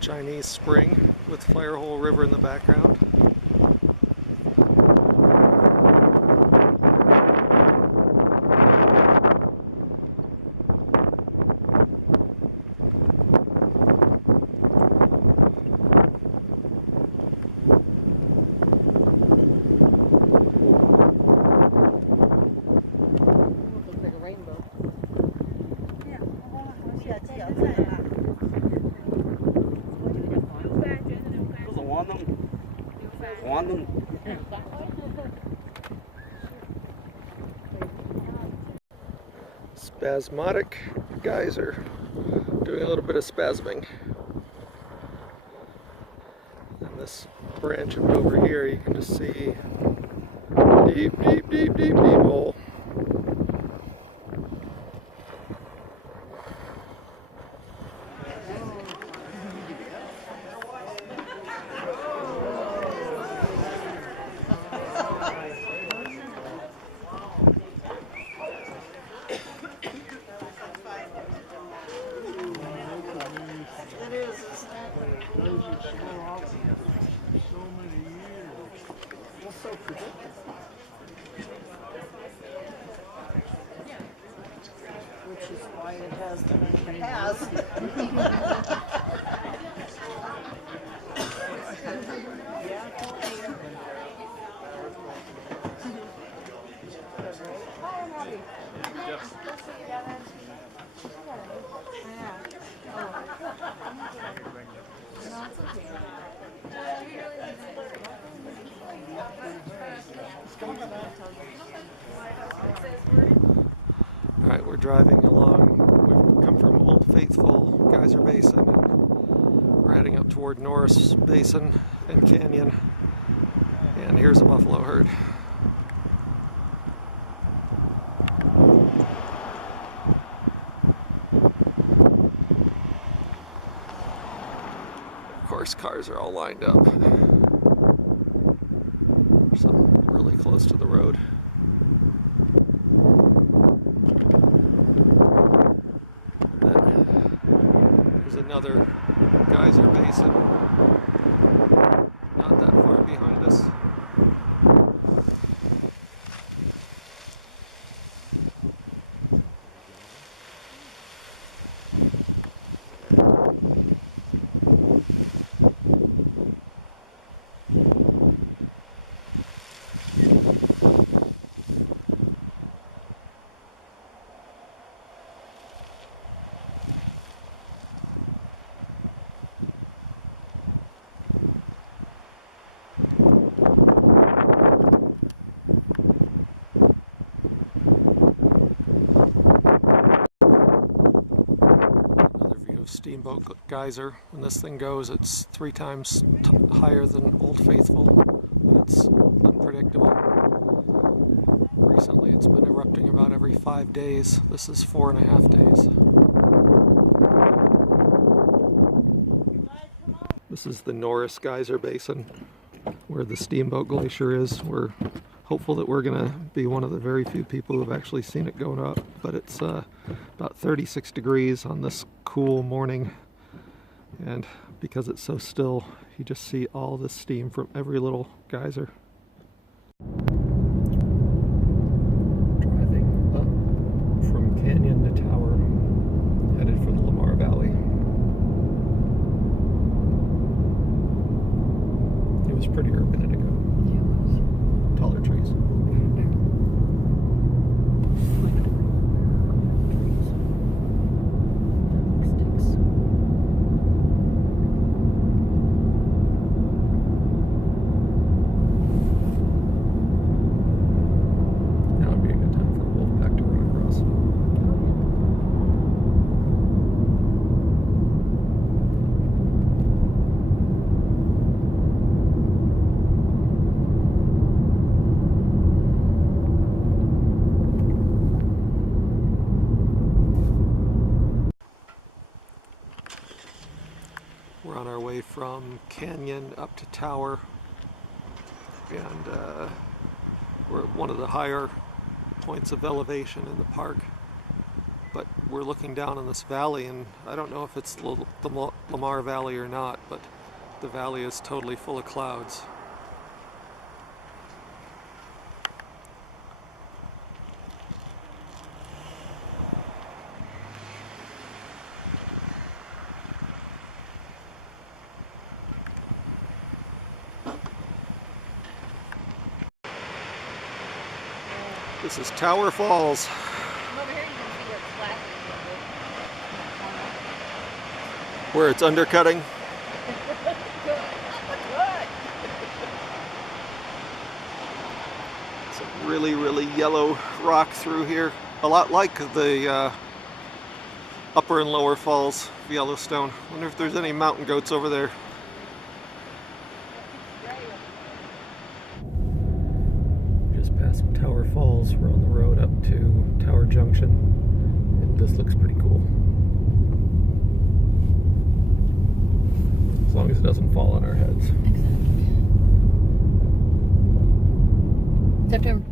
Chinese spring with Firehole River in the background. Spasmodic geyser, doing a little bit of spasming. And this branch over here, you can just see deep, deep, deep, deep, deep hole. It is, isn't it? But it doesn't show up for so many years. It's so predictable. Which is why it has the name it has. Yeah, I told you. Hi, I'm ready. Alright, we're driving along. We've come from Old Faithful Geyser Basin and we're heading up toward Norris Basin and Canyon. And here's a buffalo herd. Of course, cars are all lined up. Some really close to the road. There's another geyser basin not that far behind us. Steamboat geyser. When this thing goes, it's 3 times higher than Old Faithful. It's unpredictable. Recently it's been erupting about every 5 days. This is 4.5 days. This is the Norris Geyser Basin where the Steamboat Glacier is. We're hopeful that we're going to be one of the very few people who have actually seen it going up, but it's about 36 degrees on this cool morning, and because it's so still, you just see all the steam from every little geyser. Driving up from canyon to tower, headed for the Lamar Valley. It was prettier a minute ago. Yeah, it was. Taller trees. That would be a good time for a wolf pack to run across. We're on our way from canyon up to tower, and we're at one of the higher points of elevation in the park, but we're looking down in this valley, and I don't know if it's the Lamar Valley or not, but the valley is totally full of clouds. This is Tower Falls. Where it's undercutting. Some really, really yellow rock through here. A lot like the upper and lower falls of Yellowstone. I wonder if there's any mountain goats over there. Just past Tower Falls, we're on the road up to Tower Junction, and this looks pretty cool. As long as it doesn't fall on our heads. September.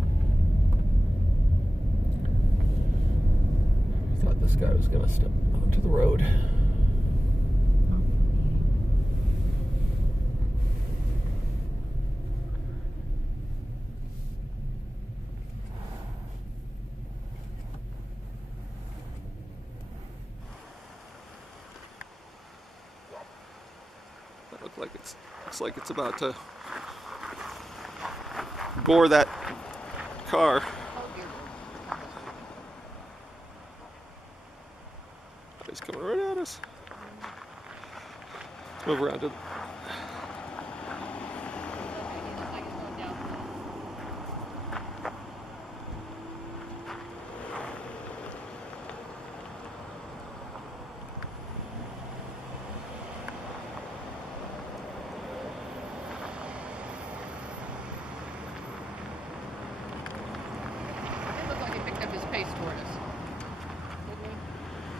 We thought this guy was going to step onto the road. Looks like it's about to gore that car. He's coming right at us. Move around him.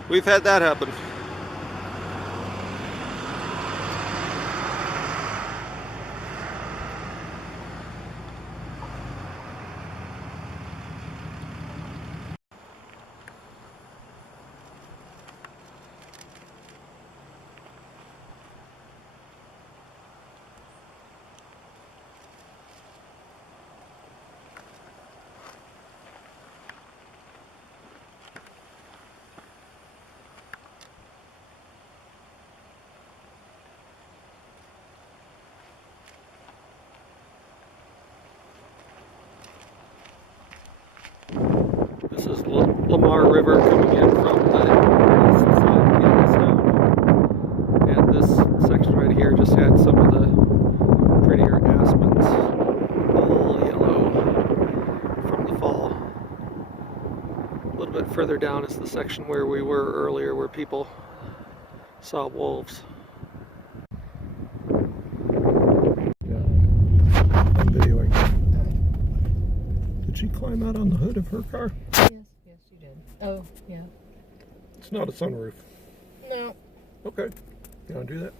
We've had that happen. This is Lamar River coming in from the east side of Yellowstone, and this section right here just had some of the prettier aspens, all yellow from the fall. A little bit further down is the section where we were earlier, where people saw wolves. I'm videoing. Did she climb out on the hood of her car? Yes, you did. Oh, yeah. It's not a sunroof. No. Okay. You want to do that?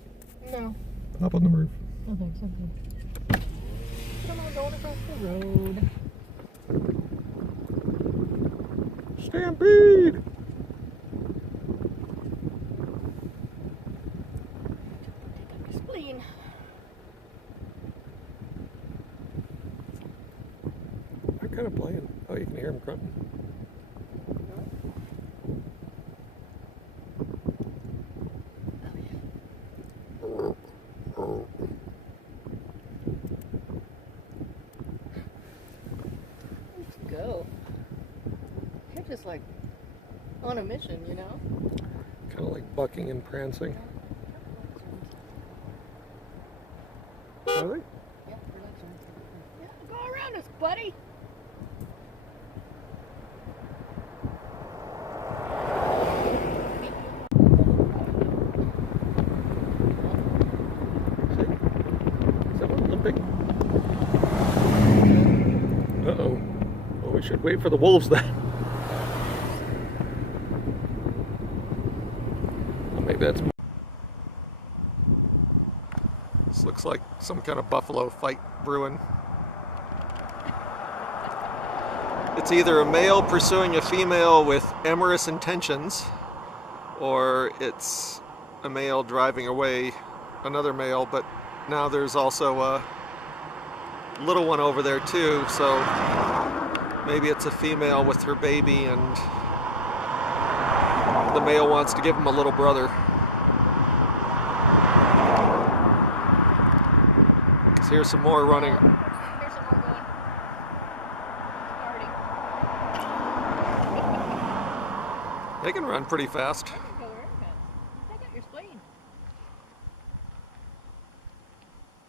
No. Hop on the roof. No thanks, I'm good. I'm going across the road. Stampede! Spleen. They're kind of playing. Oh, you can hear them grunting. Let's go. You're just like on a mission, you know? Kind of like bucking and prancing. Really? Yeah, go around us, buddy. Should wait for the wolves then. I think that's... This looks like some kind of buffalo fight brewing. It's either a male pursuing a female with amorous intentions, or it's a male driving away another male, but now there's also a little one over there too, so maybe it's a female with her baby and the male wants to give him a little brother. Here's some more running. Here's some more going. Party. They can run pretty fast. They can go very fast. Take out your spleen.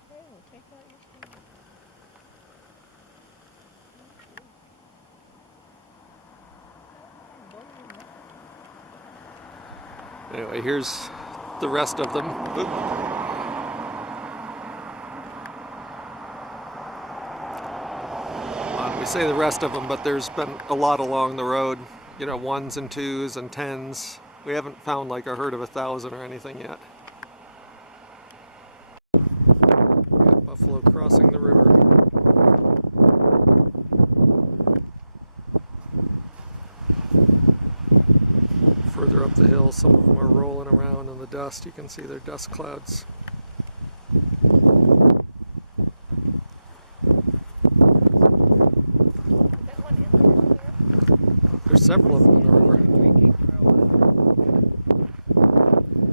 There, take out your spleen. Anyway, here's the rest of them. Oop. We say the rest of them, but there's been a lot along the road. You know, 1s and 2s and 10s. We haven't found like a herd of 1,000 or anything yet. Buffalo crossing the river. Further up the hill, some of them are rolling around in the dust. You can see their dust clouds. There's several of them in the river.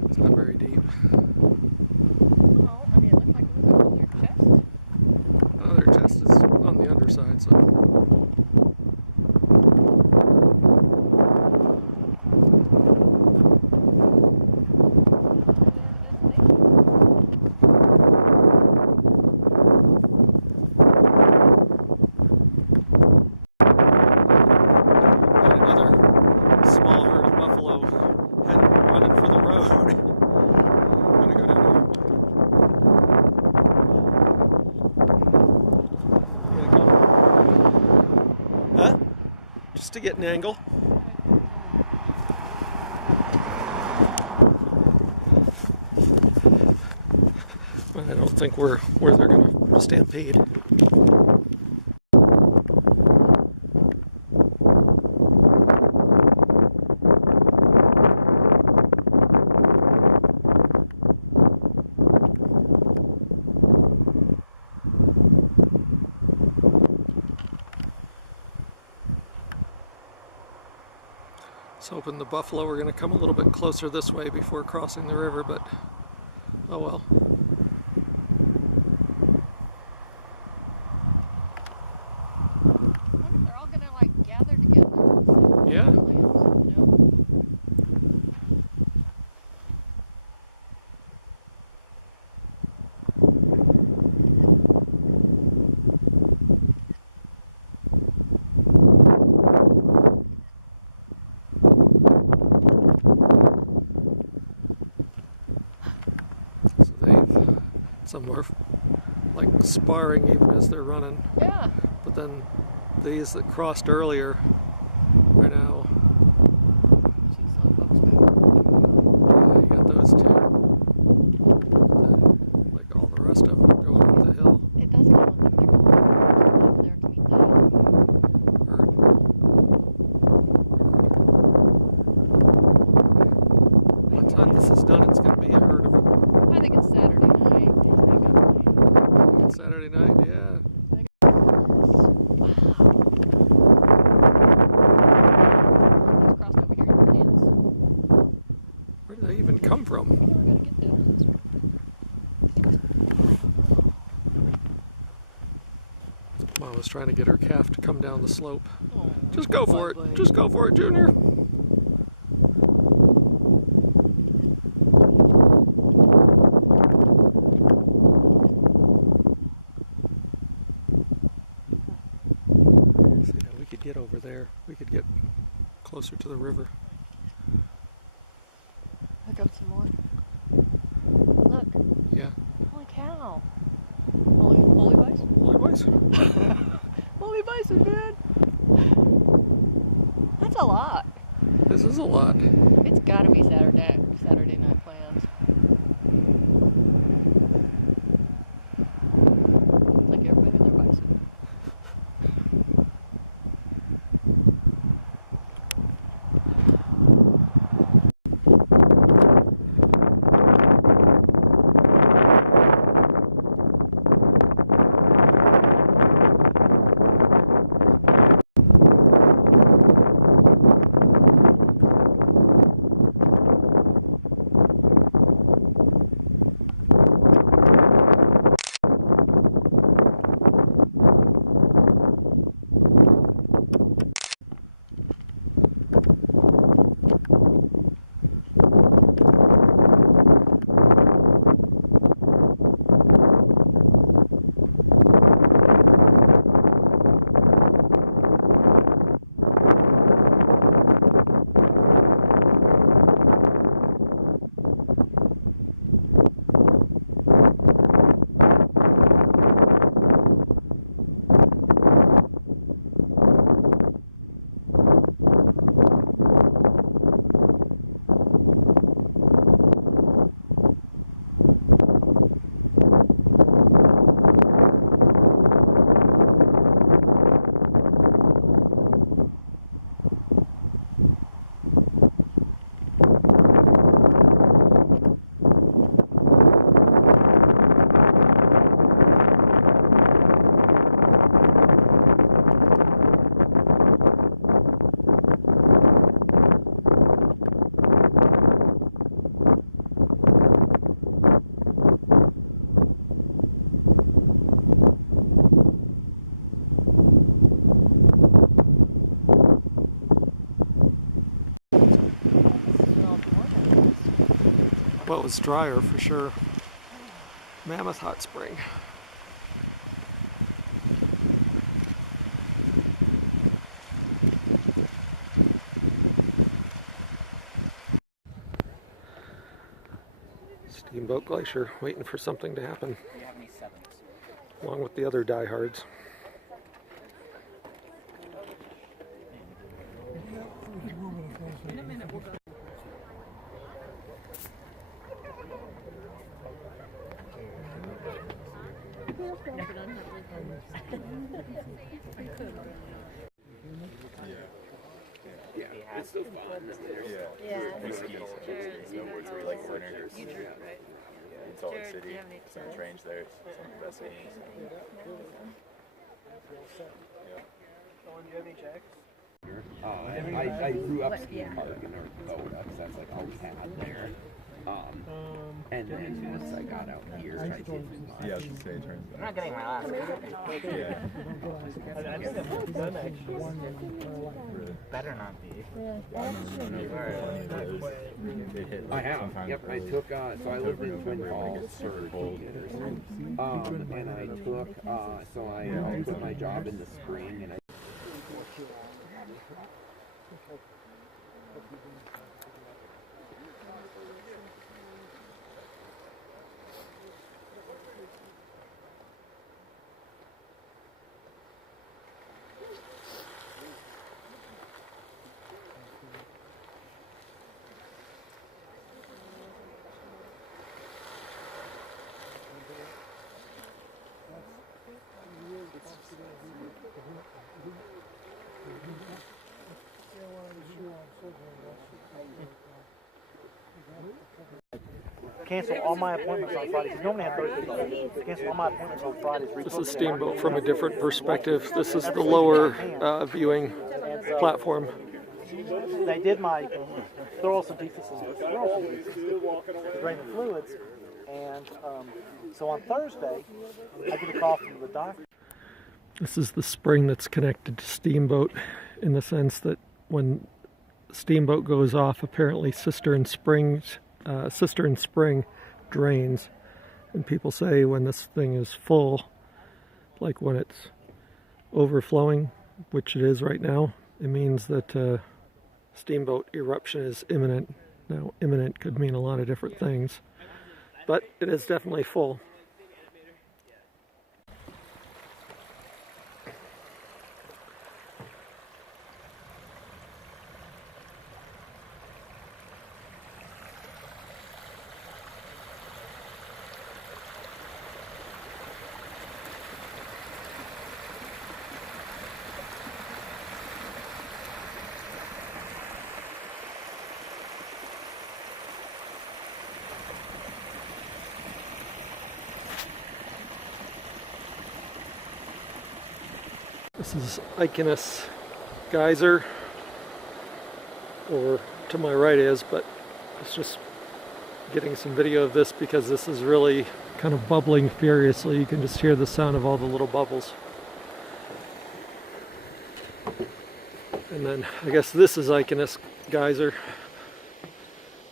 It's not very deep. Oh, their chest is on the underside, so. To get an angle. I don't think we're where they're going to stampede. So hoping the buffalo are going to come a little bit closer this way before crossing the river, but oh well. They're all gonna like gather together. Yeah. Some are like sparring even as they're running. Yeah. But then these that crossed earlier are now. You got those two. Like all the rest of them are going up the hill. It does kind of look like By the time this is done, it's going to be a herd of them. I think it's Saturday night. Saturday night, yeah. was drier for sure. Mammoth Hot Spring. Steamboat Glacier, waiting for something to happen. Do you have any sevens? Along with the other diehards. Yeah, it's still fun. Snowboards where you like foreigners. In Salt Lake City, some range there, some of the best games. I grew up ski park in North Dakota because that's like all we had there. And then once I got out here, I did my Yeah, I was gonna say it turns I'm not getting my last. Yeah. Better not be. It hit I like have. sometimes Yep. I early. took. So I lived in Twin Falls for cold. 2 years. And I took. So I quit my job in the spring, and I. Cancel all my appointments on Fridays. Normally I have Thursdays off. Cancel all my appointments on Fridays. This is Steamboat from a different perspective. This is the lower viewing platform. They did my thorough and defixes with drain the fluids, and so on Thursday I get a call from the doctor. This is the spring that's connected to Steamboat in the sense that when Steamboat goes off, apparently Cistern Spring drains. And people say when this thing is full, like when it's overflowing, which it is right now, it means that Steamboat eruption is imminent. Now, imminent could mean a lot of different things, but it is definitely full. This is Iconus Geyser, or to my right is, but it's just getting some video of this because this is really kind of bubbling furiously. You can just hear the sound of all the little bubbles. And then I guess this is Iconus Geyser.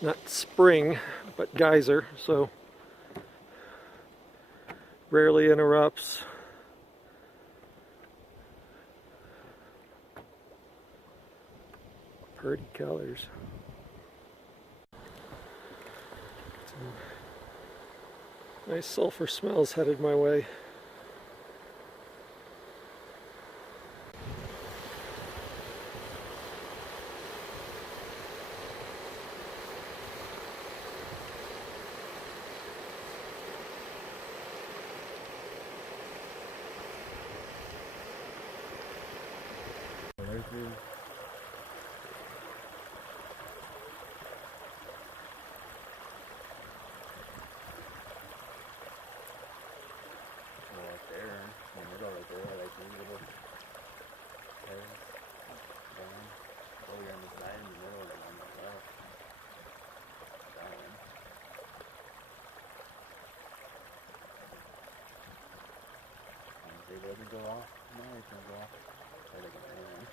Not spring, but geyser, so rarely interrupts. Pretty colors. Some nice sulfur smells headed my way. They doesn't go off. No, it doesn't go off. So they can air.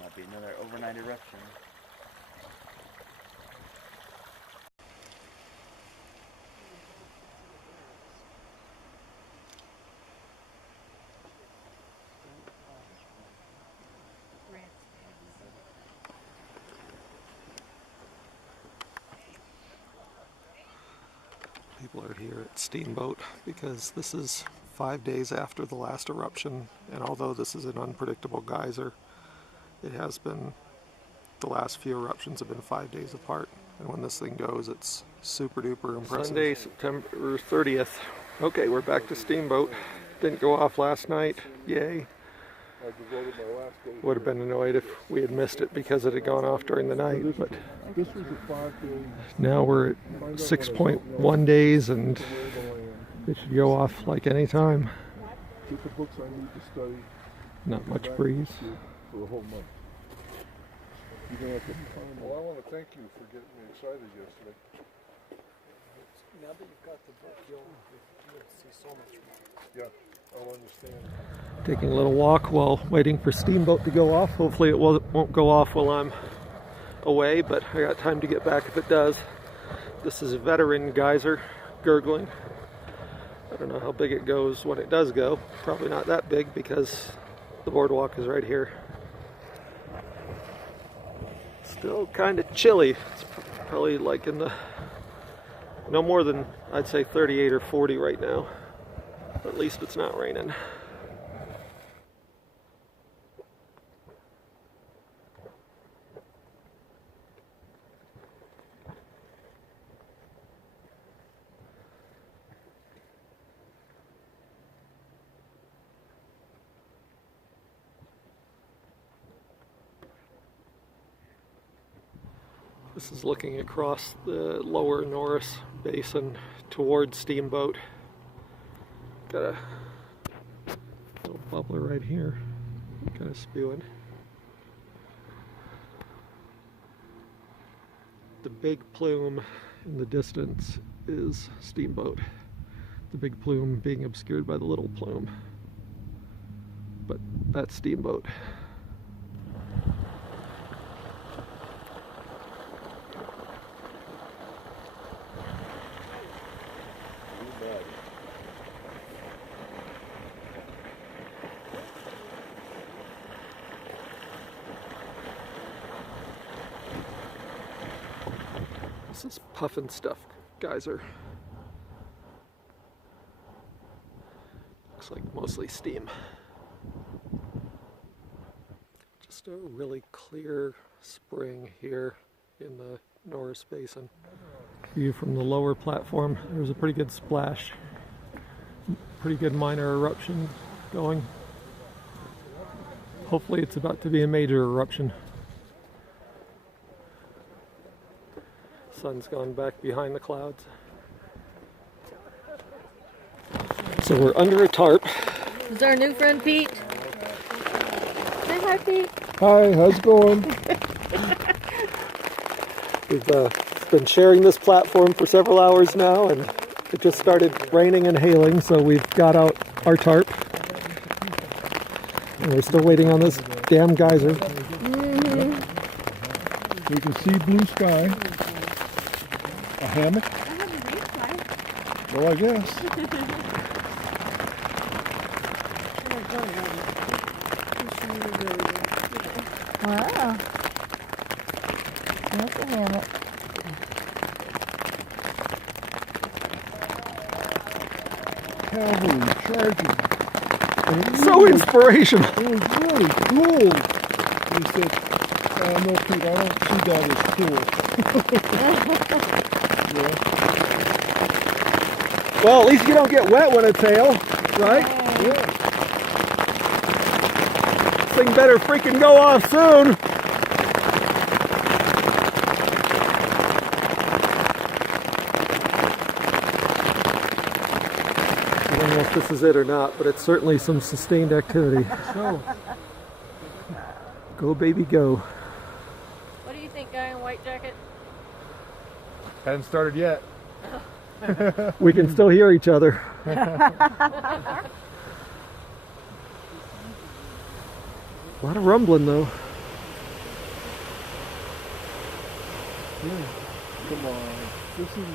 Might be another overnight eruption. People are here at Steamboat because this is 5 days after the last eruption, and although this is an unpredictable geyser, it has been, the last few eruptions have been 5 days apart, and when this thing goes, it's super duper impressive. Sunday, September 30th. Okay, we're back to Steamboat. Didn't go off last night, yay. Would have been annoyed if we had missed it because it had gone off during the night, but now we're at 6.1 days and it should go off like any time. Get the books I need to study. Not much breeze. For a whole month. You're gonna have to find. Well, I want to thank you for getting me excited yesterday. Now that you've got the book, you'll see so much more. Yeah, I'll understand. Taking a little walk while waiting for Steamboat to go off. Hopefully it won't go off while I'm away, but I got time to get back if it does. This is a veteran geyser gurgling. I don't know how big it goes when it does go. Probably not that big because the boardwalk is right here. Still kind of chilly. It's probably like in the, no more than, I'd say 38 or 40 right now. At least it's not raining. This is looking across the lower Norris Basin towards Steamboat. Got a little poplar right here. That's good. The big plume in the distance is Steamboat. The big plume being obscured by the little plume. But that's Steamboat. This is Puffin Stuff Geyser. Looks like mostly steam. Just a really clear spring here in the Norris Basin. View from the lower platform, there's a pretty good splash. Pretty good minor eruption going. Hopefully it's about to be a major eruption. Sun's gone back behind the clouds. So we're under a tarp. This is our new friend Pete. Say hi, Pete. Hi, how's it going? We've been sharing this platform for several hours now, and it just started raining and hailing, so we've got out our tarp. And we're still waiting on this damn geyser. We can see blue sky. A hammock? I have a big fly. Well, I guess. Wow. That's a hammock. Cavalry charging. And it So really- inspirational! It was really cool. He said, no, Pete, I don't see that as cool. Yeah. Well, at least you don't get wet when it's hail, right? Yeah. This thing better freaking go off soon! I don't know if this is it or not, but it's certainly some sustained activity. So, Go baby go. What do you think, guy in white jacket? hadn't started yet. We can still hear each other. A lot of rumbling though. Come on. This is it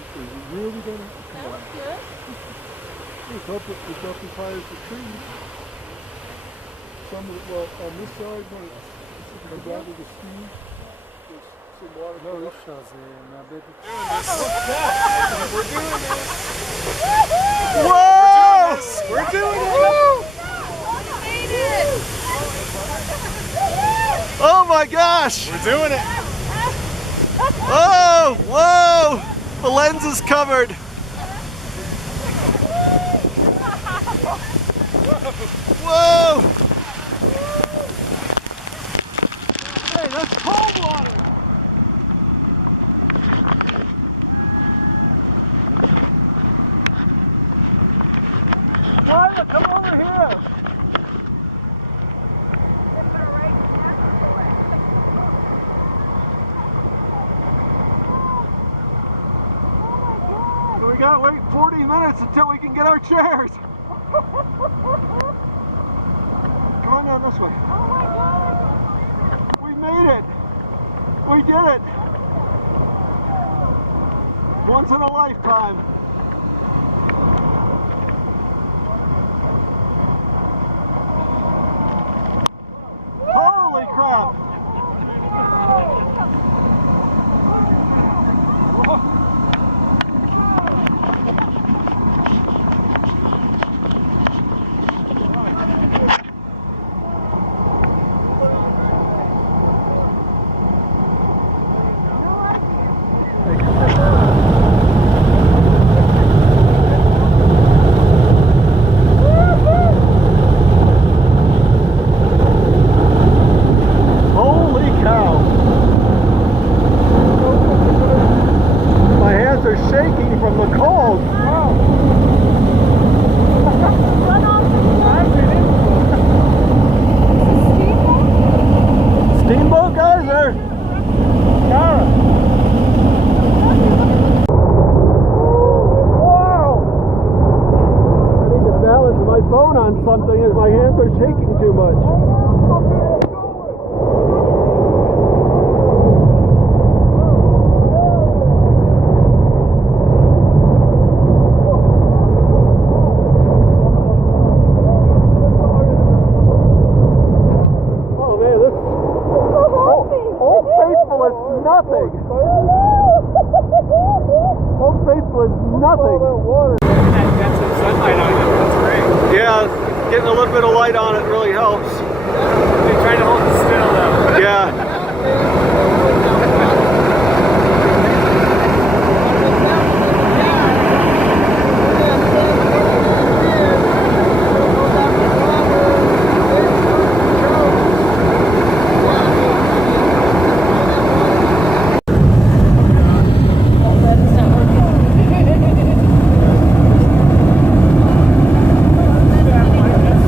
really gonna come on. Good. It's up as high as the trees. Some of well, on this side when it comes out of the steam, there's some water. No, this shows Whoa! We're doing it! Oh my gosh! We're doing it. Oh, whoa! The lens is covered. Whoa! Hey, that's cold water. Donna, come over here. We gotta wait 40 minutes until we can get our chairs. Come on down this way. We made it. We did it. Once in a lifetime. Holy crap. Steamboat Geyser! Wow! I need to balance my phone on something as my hands are shaking too much. Oh man, this Old Faithful is nothing. Old Faithful is nothing. That's some sunlight on it. That's great. Yeah, getting a little bit of light on it really helps. They try to hold it still though. Yeah.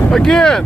Again!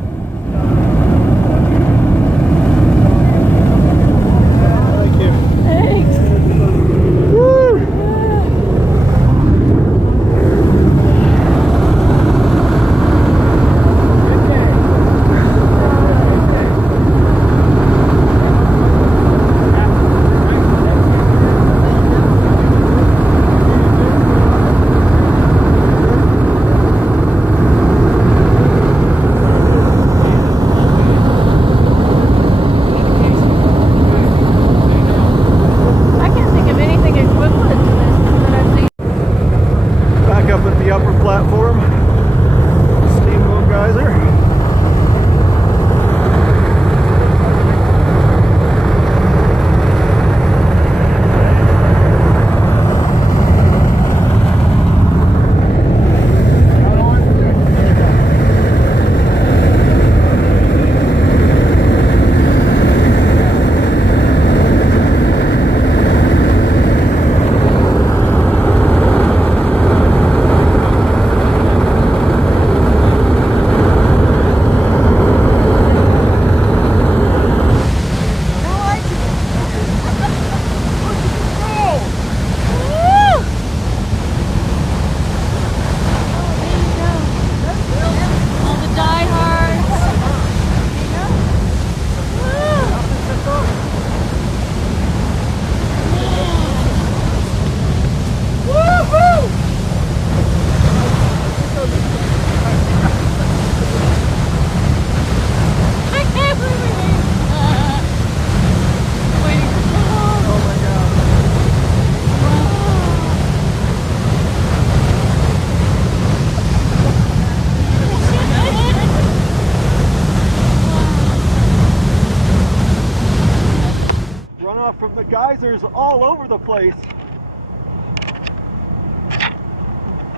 of the geysers all over the place.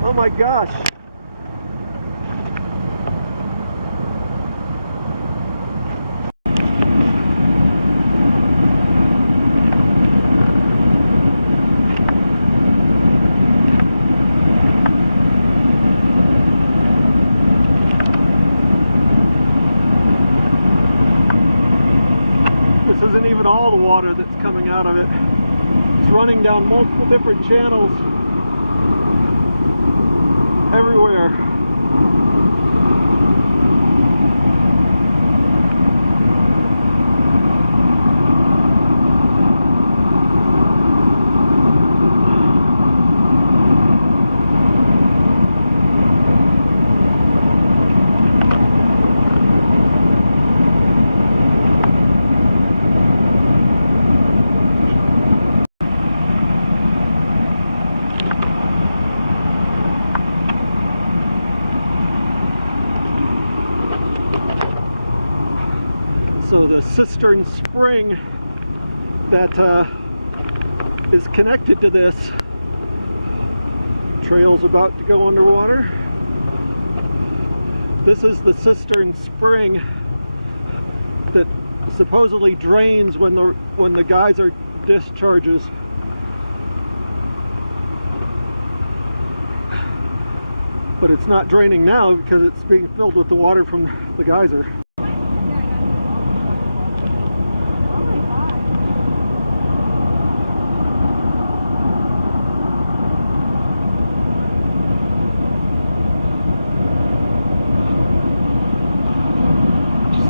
Oh my gosh. This isn't even all the water that's coming out of it. It's running down multiple different channels everywhere. So the cistern spring that is connected to this trail's about to go underwater. This is the cistern spring that supposedly drains when the geyser discharges. But it's not draining now because it's being filled with the water from the geyser.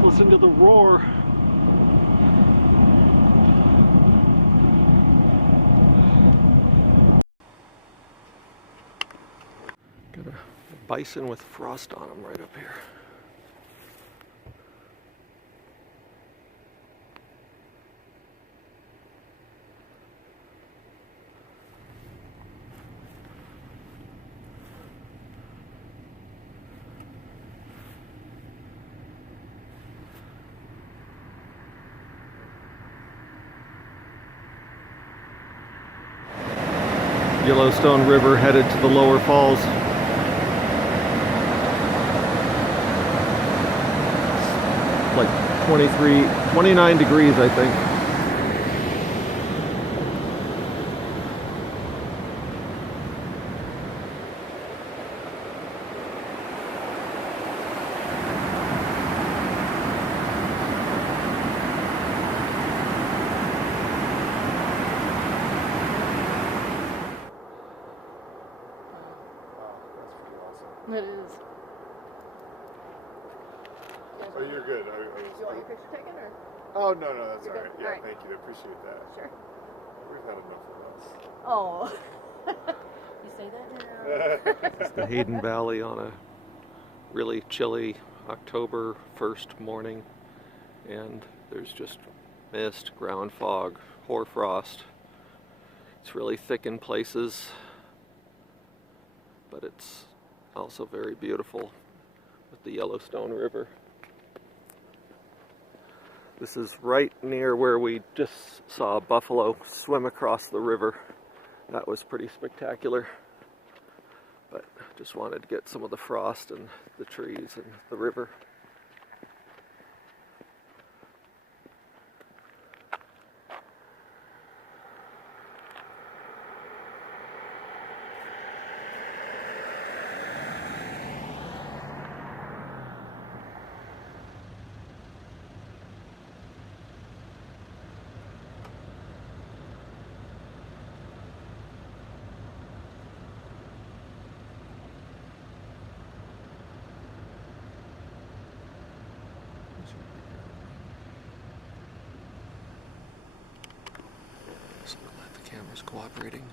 Listen to the roar. Got a bison with frost on him right up here. Yellowstone River headed to the lower falls. It's like 29 degrees, I think. It is. Oh, you're good. Do you want your picture taken or? Oh, no, that's all You're right. good? Yeah, All right. thank you. I appreciate that. Sure. We've had enough of us. Oh. You say that now? It's the Hayden Valley on a really chilly October 1st morning, and there's just mist, ground fog, hoarfrost. It's really thick in places, but it's also very beautiful with the Yellowstone River. This is right near where we just saw a buffalo swim across the river. That was pretty spectacular. But just wanted to get some of the frost and the trees and the river. So the camera's cooperating.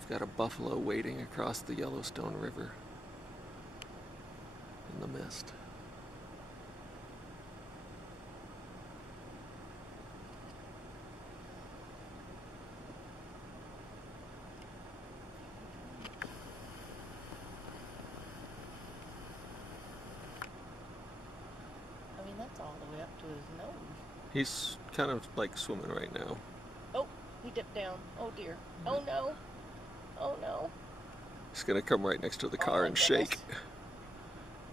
We've got a buffalo wading across the Yellowstone River in the mist. I mean, that's all the way up to his nose. He's kind of like swimming right now. Oh, he dipped down. Oh dear. Oh no. Oh no. He's gonna come right next to the car and shake.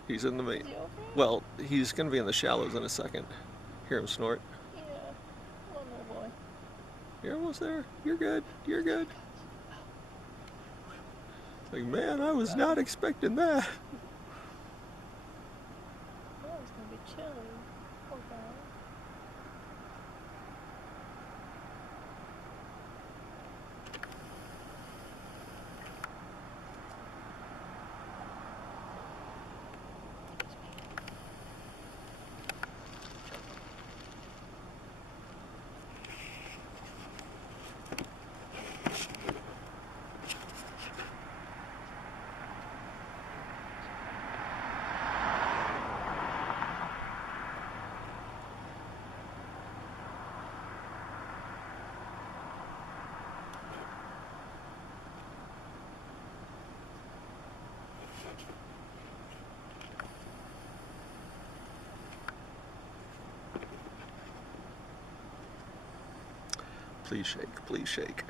He's in the main. Is he okay? Well, he's gonna be in the shallows in a second. Hear him snort. Yeah. Oh no, boy. You're almost there. You're good. You're good. It's like, man, I was not expecting that. Oh, it's gonna be chilly. Poor guy. Please shake. Please shake.